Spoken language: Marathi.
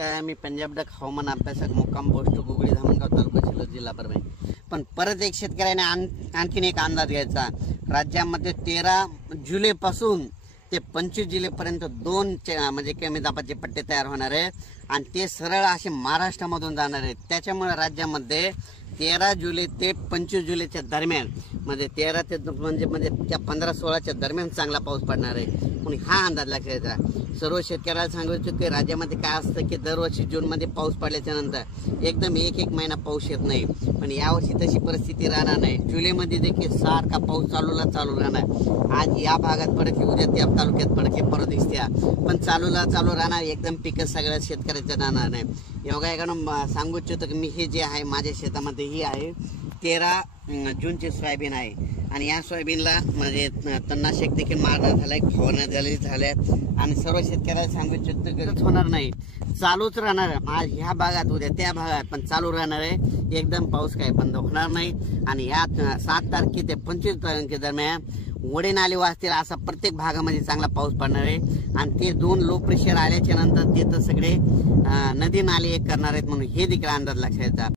नमस्कार, मी पंजाब डक हवामान अभ्यासक मुक्काम पोस्ट गुगळी धामणगाव तालुका शिल्लोड जिल्हा परभणी। पण परत एक शेतकऱ्याने आणखीन एक अंदाज घ्यायचा। राज्यामध्ये 13 जुलैपासून ते 25 जुलैपर्यंत दोन म्हणजे कमी दाबाचे पट्टे तयार होणार आहे आणि ते सरळ असे महाराष्ट्रामधून जाणार आहेत। त्याच्यामुळे राज्यामध्ये 13 जुलै ते 25 जुलैच्या दरम्यान म्हणजे 13 ते म्हणजे त्या 15-16च्या दरम्यान चांगला पाऊस पडणार आहे। पण हा अंदाज लक्षात घ्या। सर्व शेतकऱ्याला सांगायचं की राज्यामध्ये काय असतं की दरवर्षी जूनमध्ये पाऊस पडल्याच्या नंतर एकदम एक महिना पाऊस येत नाही, पण यावर्षी तशी परिस्थिती राहणार नाही। जुलैमध्ये देखील सारखा पाऊस चालू राहणार। आज या भागात पडके, उद्या त्या तालुक्यात पडके, परत दिसत्या, पण चालू राहणार। एकदम पिकं सगळ्या शेतकऱ्याचं राहणार नाही। योगायोगानं सांगू इच्छितो की मी हे जे आहे माझ्या शेतामध्ये ही आहे 13 जूनची सोयाबीन आहे आणि या सोयाबीनला म्हणजे तणनाशक देखील मारण्यात झालाय, फवारणी झाल्या आणि सर्व शेतकऱ्याला सांगू इच्छितो की होणार नाही, चालूच राहणार। आज ह्या भागात, उद्या त्या भागात, पण चालू राहणार आहे। एकदम पाऊस काही बंद होणार नाही आणि या 7 तारखे ते 25 तारखे दरम्यान वडे नाले वाचतील असा प्रत्येक भागामध्ये चांगला पाऊस पडणार आहे आणि ते 2 लो प्रेशर आल्याच्या नंतर ते तर सगळे नदी नाले एक करणार आहेत, म्हणून हे देखील अंदाज लक्षात घ्यायचा।